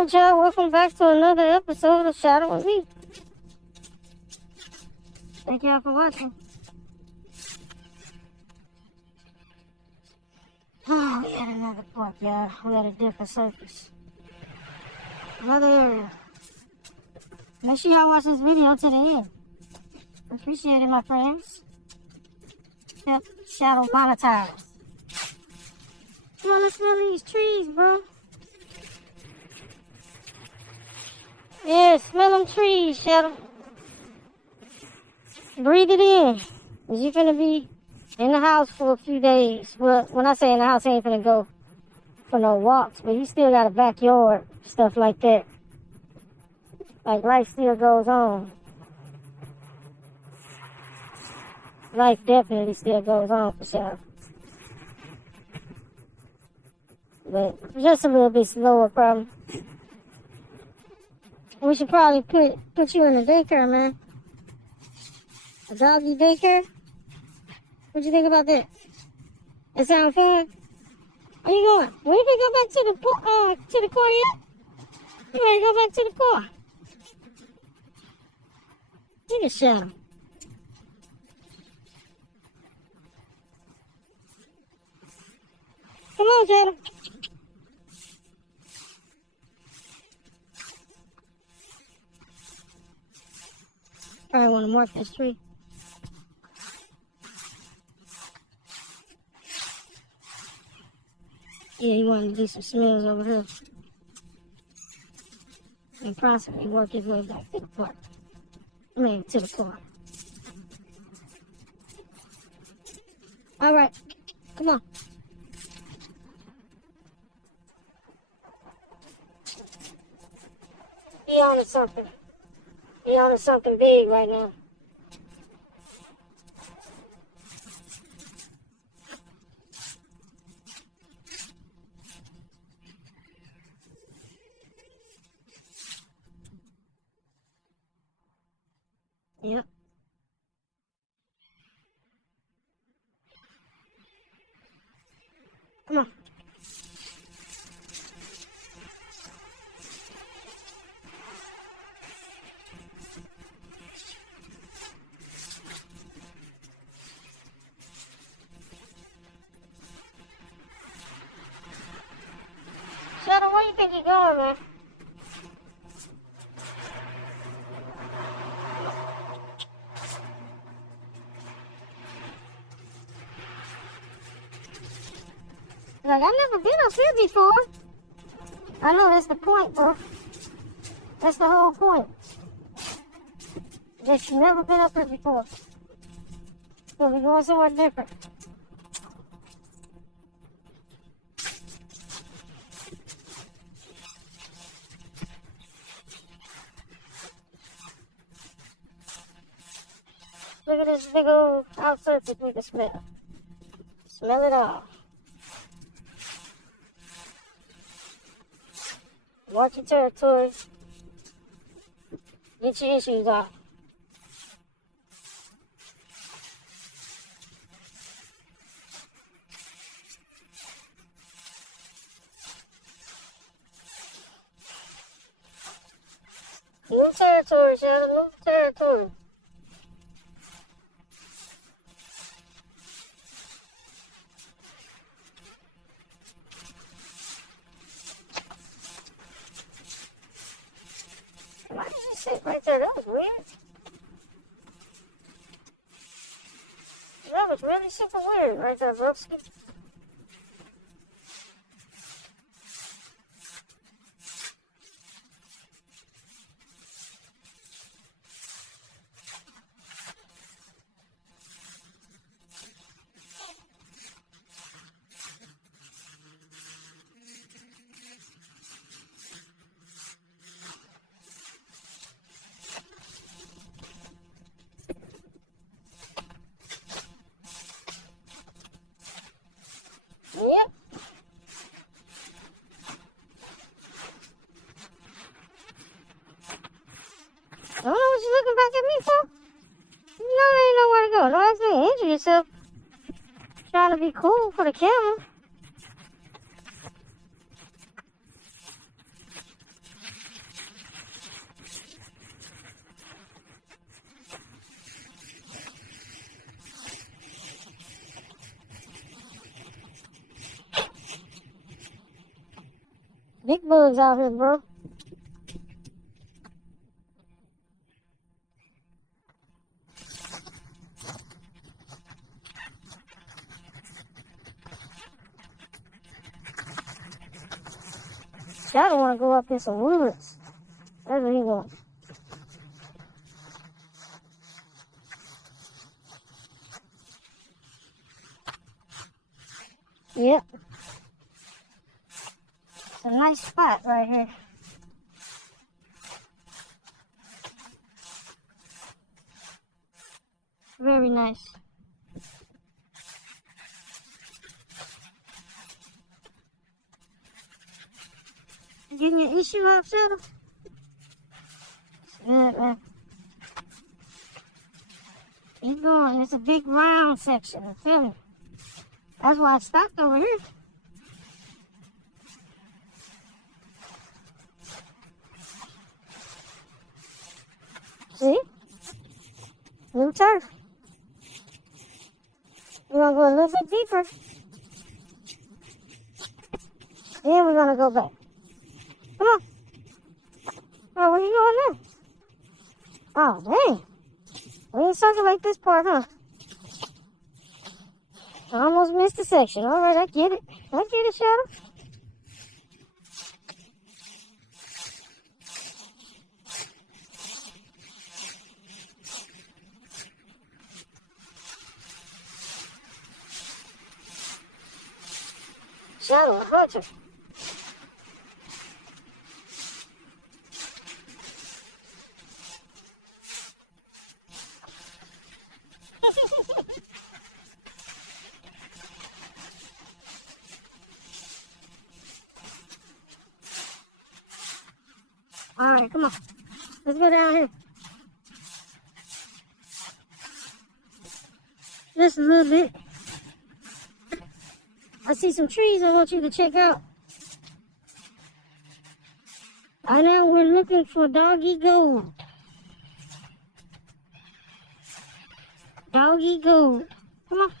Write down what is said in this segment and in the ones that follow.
Alright, y'all, welcome back to another episode of Shadow and Me. Thank y'all for watching. Oh, we had another park, y'all. We had a different surface. Another area. Make sure y'all watch this video to the end. Appreciate it, my friends. Yep, Shadow monetized. Come on, let's smell these trees, bro. Yeah, smell them trees, Shadow. Breathe it in. Cause you're gonna be in the house for a few days. Well, when I say in the house, I ain't gonna go for no walks, but you still got a backyard, stuff like that. Like, life still goes on. Life definitely still goes on for sure. But just a little bit slower, probably. We should probably put you in a daycare, man. A doggy daycare? What you think about that? That sound fun? Where you going? We can go back to the car yet? You ready to go back to the car? Take a shower. Come on, Jada. Probably want to mark this tree. Yeah, he wanted to do some smells over here. And possibly work his way back to the park. I mean, to the car. Alright, come on. He on to something. He on to something big right now. Yep. Come on. Shadow, where you think you're going, man? Like, I've never been up here before. I know that's the point, bro. That's the whole point. That you've never been up here before. So we're going somewhere different. Look at this big old house surface we can smell. Smell it all. Watch your territory. Get your issues off. New territory, Shadow. New territory. Why did you sit right there? That was weird. That was really super weird right there, broski. Yep. I don't know what you're looking back at me for. You know there ain't nowhere to go. No, I say injure yourself. Trying to be cool for the camera. Big bugs out here, bro. Shadow want to go up in some woods. That's what he wants. Yep. It's a nice spot right here. Very nice. You getting your issue off, Shadow? Good, man. Keep going. It's a big round section, I'm telling you. That's why I stopped over here. See? New turf. We're going to go a little bit deeper. Then we're going to go back. Come on. Oh, where you going now? Oh, dang. We didn't circulate this part, huh? I almost missed the section. All right, I get it. I get it, Shadow. Shadow, a hunter. All right, come on. Let's go down here. Just a little bit. I see some trees I want you to check out. Right now we're looking for doggy gold. Doggy gold. Come on.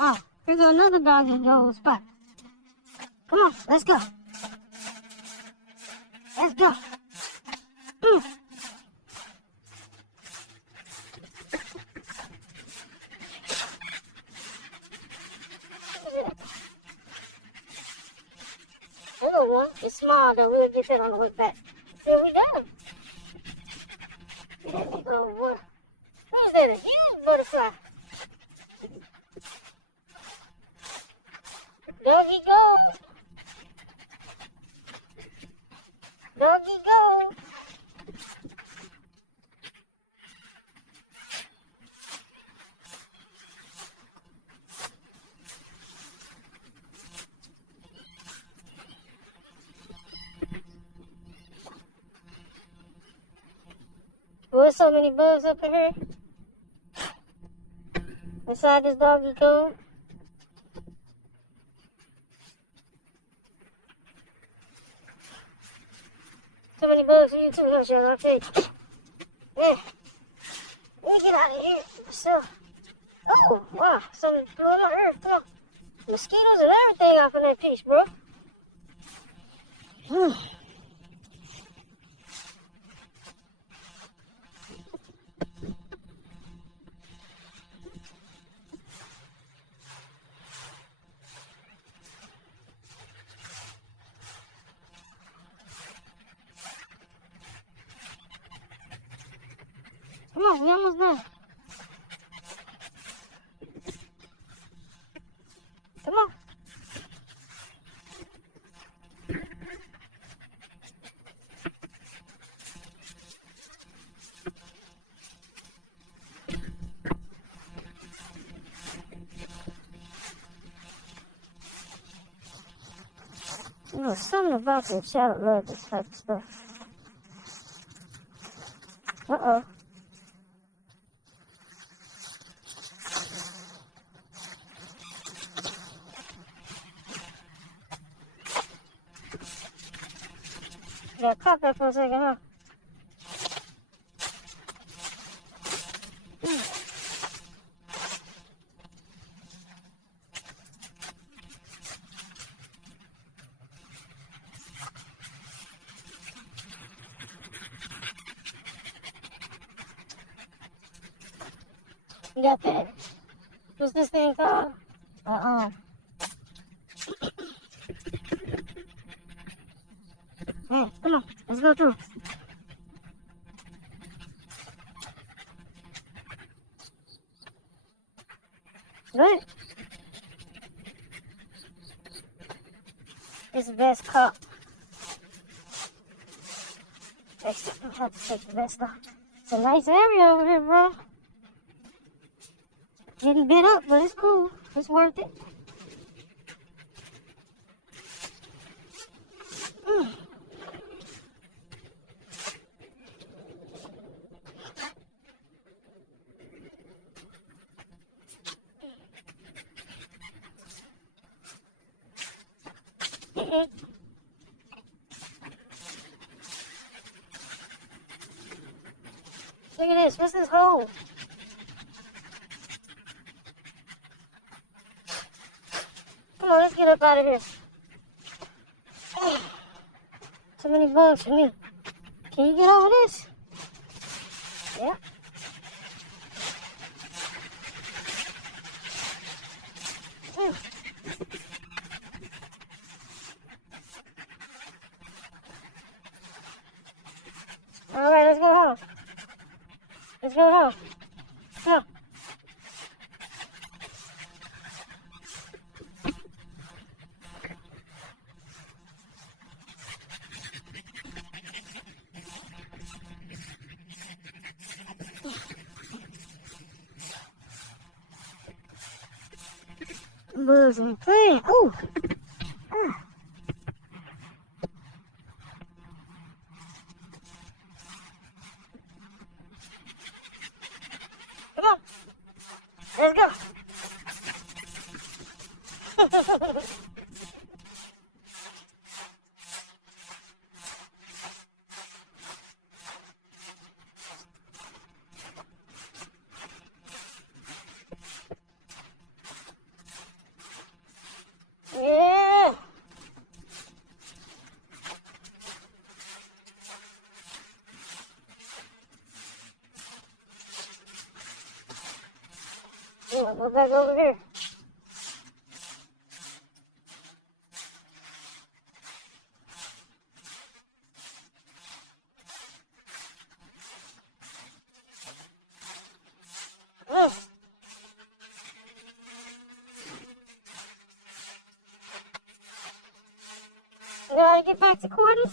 Oh, here's another doggy gold spot. Come on, let's go. Let's go. Little one. It's small though. We'll get that on the way back. Here we go. Who's that? A huge butterfly. Doggy gold. Doggy gold. There's so many bugs up in here. Inside this doggy gold. So many bugs for you too, huh, Shadow? I'll tell you. Yeah. Let me get out of here. So, oh, wow. Something blowing my earth. Come on. Mosquitoes and everything off in that piece, bro. Come on, we almost done. Come on. You know, something about the Shadow love this type of stuff. got caught there for a second, huh? You got that? What's this thing called? Hey, come on, let's go through. Good. It's the best cup. Next time, I have to take the vest off. It's a nice area over here, bro. Getting bit up, but it's cool. It's worth it. Look at this. What's this hole? Come on, let's get up out of here. Too many bugs for me. Can you get over this? Yeah. All right, let's go home. Let's go home. Come. Bugs ain't playing. Ooh. Come on. Let's go. Yeah. Yeah, go back over here. You gotta get back to quarters.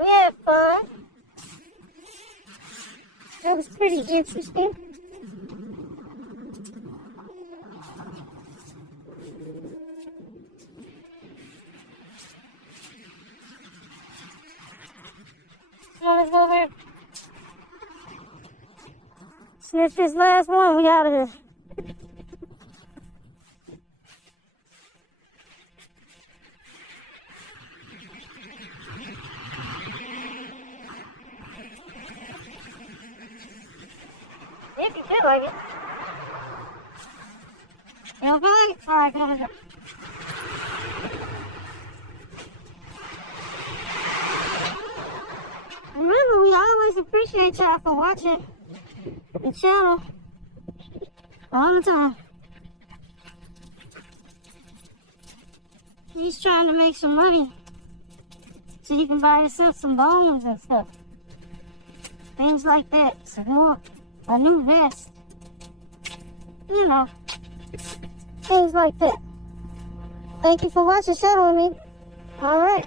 We had fun. That was pretty interesting. Come on, let's go over here. Sniff this last one, we out of here. If you feel like it. You don't feel like it? Alright, come on, let's go. Remember, we always appreciate y'all for watching the channel all the time. He's trying to make some money so he can buy himself some bones and stuff. things like that. Some more, a new vest. You know, things like that. Thank you for watching. Share with me. All right.